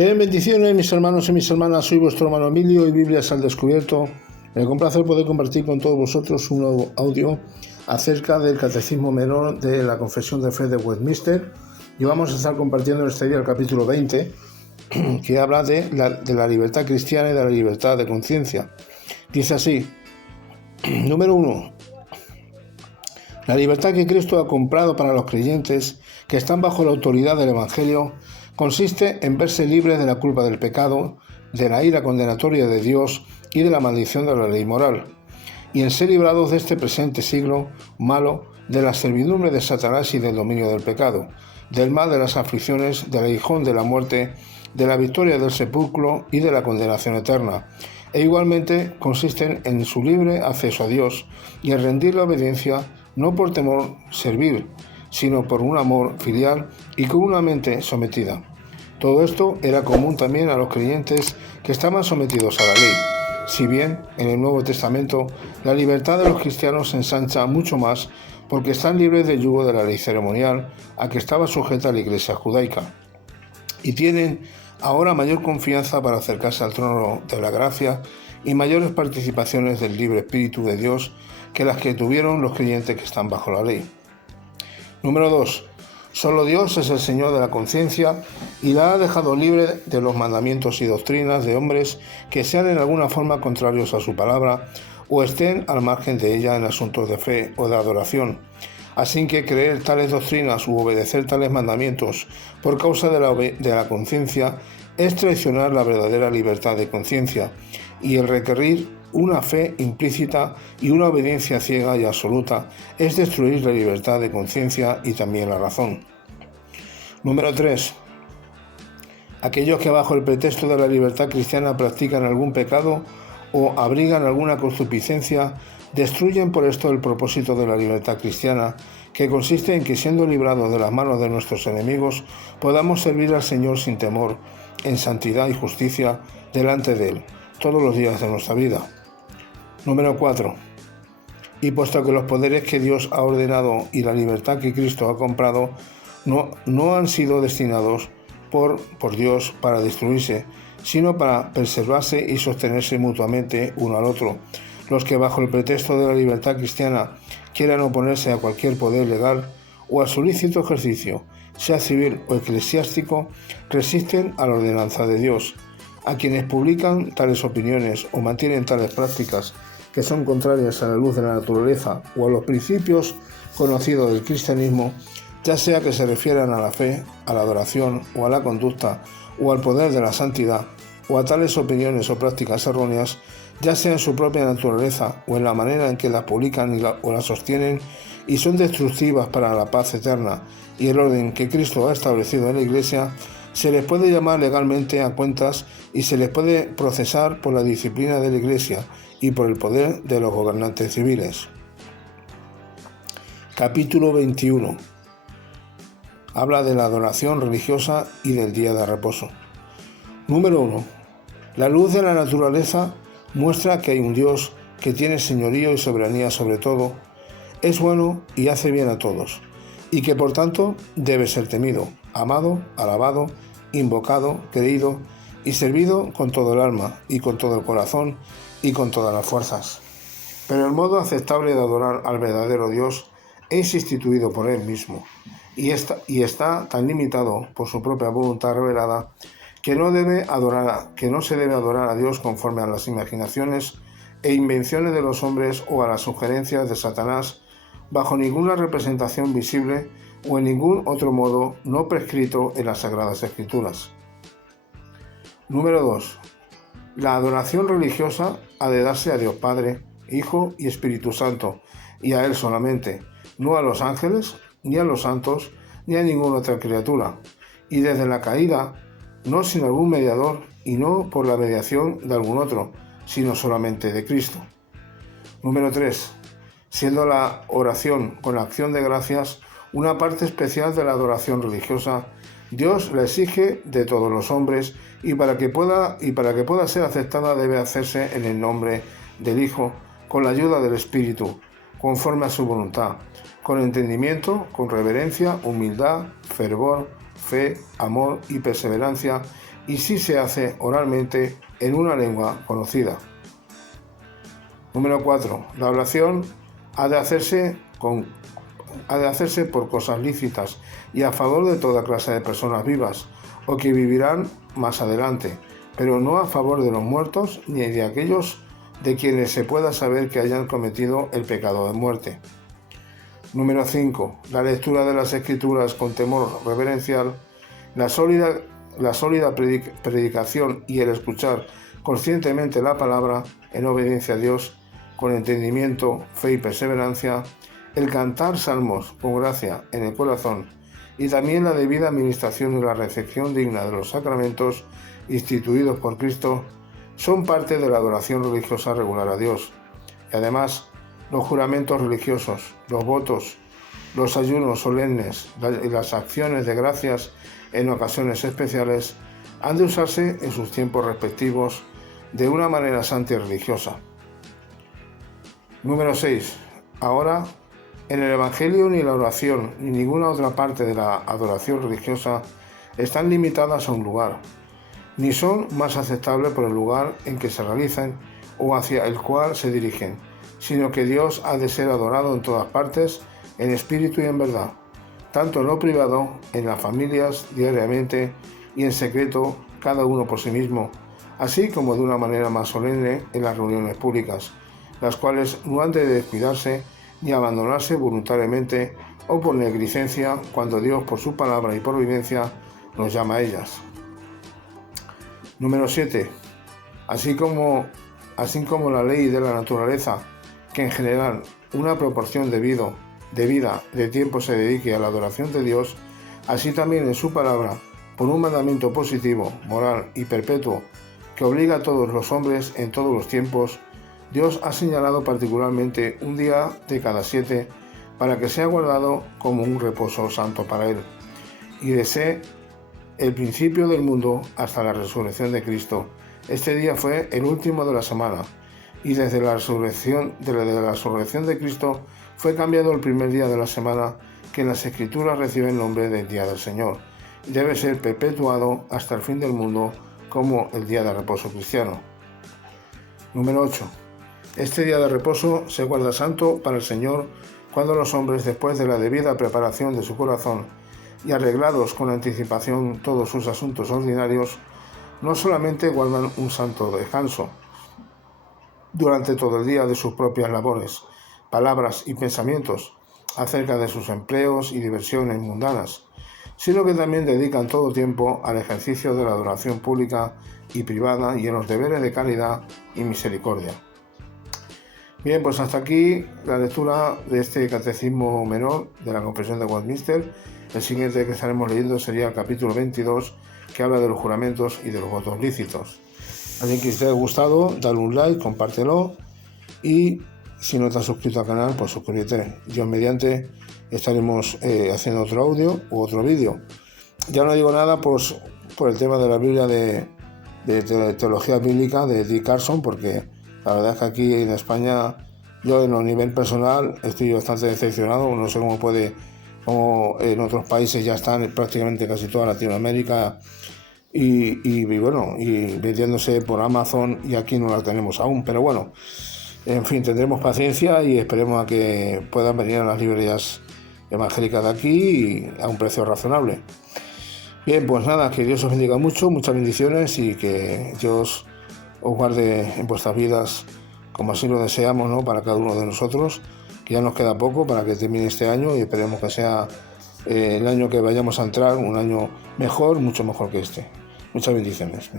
Bendiciones mis hermanos y mis hermanas, soy vuestro hermano Emilio y Biblias al Descubierto. Me complace poder compartir con todos vosotros un nuevo audio acerca del Catecismo Menor de la Confesión de Fe de Westminster, y vamos a estar compartiendo en este día el capítulo 20, que habla de la libertad cristiana y de la libertad de conciencia. Dice así: número 1. La libertad que Cristo ha comprado para los creyentes que están bajo la autoridad del Evangelio consiste en verse libres de la culpa del pecado, de la ira condenatoria de Dios y de la maldición de la ley moral, y en ser librados de este presente siglo malo, de la servidumbre de Satanás y del dominio del pecado, del mal de las aflicciones, del aguijón de la muerte, de la victoria del sepulcro y de la condenación eterna, e igualmente consisten en su libre acceso a Dios y en rendir la obediencia no por temor servir, sino por un amor filial y con una mente sometida. Todo esto era común también a los creyentes que estaban sometidos a la ley, si bien en el Nuevo Testamento la libertad de los cristianos se ensancha mucho más porque están libres del yugo de la ley ceremonial a que estaba sujeta la Iglesia judaica, y tienen ahora mayor confianza para acercarse al trono de la gracia y mayores participaciones del libre Espíritu de Dios que las que tuvieron los creyentes que están bajo la ley. Número 2. Solo Dios es el Señor de la conciencia y la ha dejado libre de los mandamientos y doctrinas de hombres que sean en alguna forma contrarios a su palabra o estén al margen de ella en asuntos de fe o de adoración. Así que creer tales doctrinas u obedecer tales mandamientos por causa de la conciencia es traicionar la verdadera libertad de conciencia y el requerir una fe implícita y una obediencia ciega y absoluta es destruir la libertad de conciencia y también la razón. Número 3. Aquellos que bajo el pretexto de la libertad cristiana practican algún pecado o abrigan alguna concupiscencia destruyen por esto el propósito de la libertad cristiana, que consiste en que, siendo librados de las manos de nuestros enemigos, podamos servir al Señor sin temor, en santidad y justicia delante de Él, todos los días de nuestra vida. Número 4. Y puesto que los poderes que Dios ha ordenado y la libertad que Cristo ha comprado no han sido destinados por Dios para destruirse, sino para preservarse y sostenerse mutuamente uno al otro, los que bajo el pretexto de la libertad cristiana quieran oponerse a cualquier poder legal o a su lícito ejercicio, sea civil o eclesiástico, resisten a la ordenanza de Dios. A quienes publican tales opiniones o mantienen tales prácticas que son contrarias a la luz de la naturaleza o a los principios conocidos del cristianismo, ya sea que se refieran a la fe, a la adoración o a la conducta o al poder de la santidad, o a tales opiniones o prácticas erróneas, ya sea en su propia naturaleza o en la manera en que las publican o las sostienen, y son destructivas para la paz eterna y el orden que Cristo ha establecido en la Iglesia, se les puede llamar legalmente a cuentas y se les puede procesar por la disciplina de la Iglesia y por el poder de los gobernantes civiles. Capítulo 21. Habla de la adoración religiosa y del día de reposo. Número 1. La luz de la naturaleza muestra que hay un Dios que tiene señorío y soberanía sobre todo, es bueno y hace bien a todos, y que por tanto debe ser temido, amado, alabado, invocado, creído y servido con todo el alma y con todo el corazón y con todas las fuerzas. Pero el modo aceptable de adorar al verdadero Dios es instituido por Él mismo, y está tan limitado por su propia voluntad revelada que no se debe adorar a Dios conforme a las imaginaciones e invenciones de los hombres o a las sugerencias de Satanás, bajo ninguna representación visible o en ningún otro modo no prescrito en las Sagradas Escrituras. Número 2. La adoración religiosa ha de darse a Dios Padre, Hijo y Espíritu Santo, y a Él solamente, no a los ángeles, ni a los santos, ni a ninguna otra criatura, y desde la caída, no sin algún mediador y no por la mediación de algún otro, sino solamente de Cristo. Número 3. Siendo la oración con la acción de gracias una parte especial de la adoración religiosa, Dios la exige de todos los hombres y para que pueda ser aceptada debe hacerse en el nombre del Hijo, con la ayuda del Espíritu, conforme a su voluntad, con entendimiento, con reverencia, humildad, fervor, fe, amor y perseverancia, y si se hace oralmente en una lengua conocida. Número 4. La oración ha de hacerse por cosas lícitas y a favor de toda clase de personas vivas o que vivirán más adelante, pero no a favor de los muertos ni de aquellos de quienes se pueda saber que hayan cometido el pecado de muerte. Número 5. La lectura de las Escrituras con temor reverencial, la sólida predicación y el escuchar conscientemente la palabra en obediencia a Dios con entendimiento, fe y perseverancia, el cantar salmos con gracia en el corazón y también la debida administración y la recepción digna de los sacramentos instituidos por Cristo son parte de la adoración religiosa regular a Dios. Y además, los juramentos religiosos, los votos, los ayunos solemnes y las acciones de gracias en ocasiones especiales han de usarse en sus tiempos respectivos de una manera santa y religiosa. Número 6. Ahora, en el Evangelio ni la oración ni ninguna otra parte de la adoración religiosa están limitadas a un lugar, ni son más aceptables por el lugar en que se realizan o hacia el cual se dirigen, sino que Dios ha de ser adorado en todas partes, en espíritu y en verdad, tanto en lo privado, en las familias, diariamente y en secreto, cada uno por sí mismo, así como de una manera más solemne en las reuniones públicas, las cuales no han de descuidarse ni abandonarse voluntariamente o por negligencia cuando Dios por su palabra y providencia nos llama a ellas. Número 7. Así como la ley de la naturaleza, que en general una proporción de vida de tiempo se dedique a la adoración de Dios, así también en su palabra, por un mandamiento positivo, moral y perpetuo que obliga a todos los hombres en todos los tiempos, Dios ha señalado particularmente un día de cada 7 para que sea guardado como un reposo santo para Él, y desee el principio del mundo hasta la resurrección de Cristo. Este día fue el último de la semana, y desde la resurrección de Cristo fue cambiado el primer día de la semana, que en las Escrituras recibe el nombre del Día del Señor, y debe ser perpetuado hasta el fin del mundo como el día de reposo cristiano. Número 8. Este día de reposo se guarda santo para el Señor cuando los hombres, después de la debida preparación de su corazón y arreglados con anticipación todos sus asuntos ordinarios, no solamente guardan un santo descanso durante todo el día de sus propias labores, palabras y pensamientos acerca de sus empleos y diversiones mundanas, sino que también dedican todo tiempo al ejercicio de la adoración pública y privada y en los deberes de caridad y misericordia. Bien, pues hasta aquí la lectura de este Catecismo Menor de la Confesión de Westminster. El siguiente que estaremos leyendo sería el capítulo 22, que habla de los juramentos y de los votos lícitos. Alguien que te haya gustado, dale un like, compártelo, y si no te has suscrito al canal, pues suscríbete. Yo mediante estaremos haciendo otro audio u otro vídeo. Ya no digo nada pues, por el tema de la Biblia de teología bíblica de Dick Carson, porque la verdad es que aquí en España, yo en lo nivel personal estoy bastante decepcionado. No sé cómo en otros países ya están prácticamente casi toda Latinoamérica y vendiéndose por Amazon, y aquí no la tenemos aún, pero bueno, en fin, tendremos paciencia y esperemos a que puedan venir a las librerías evangélicas de aquí a un precio razonable. Bien, pues nada, que Dios os bendiga mucho, muchas bendiciones, y que Dios os guarde en vuestras vidas como así lo deseamos, ¿no?, para cada uno de nosotros, que ya nos queda poco para que termine este año, y esperemos que sea el año que vayamos a entrar un año mejor, mucho mejor que este. Muchas bendiciones.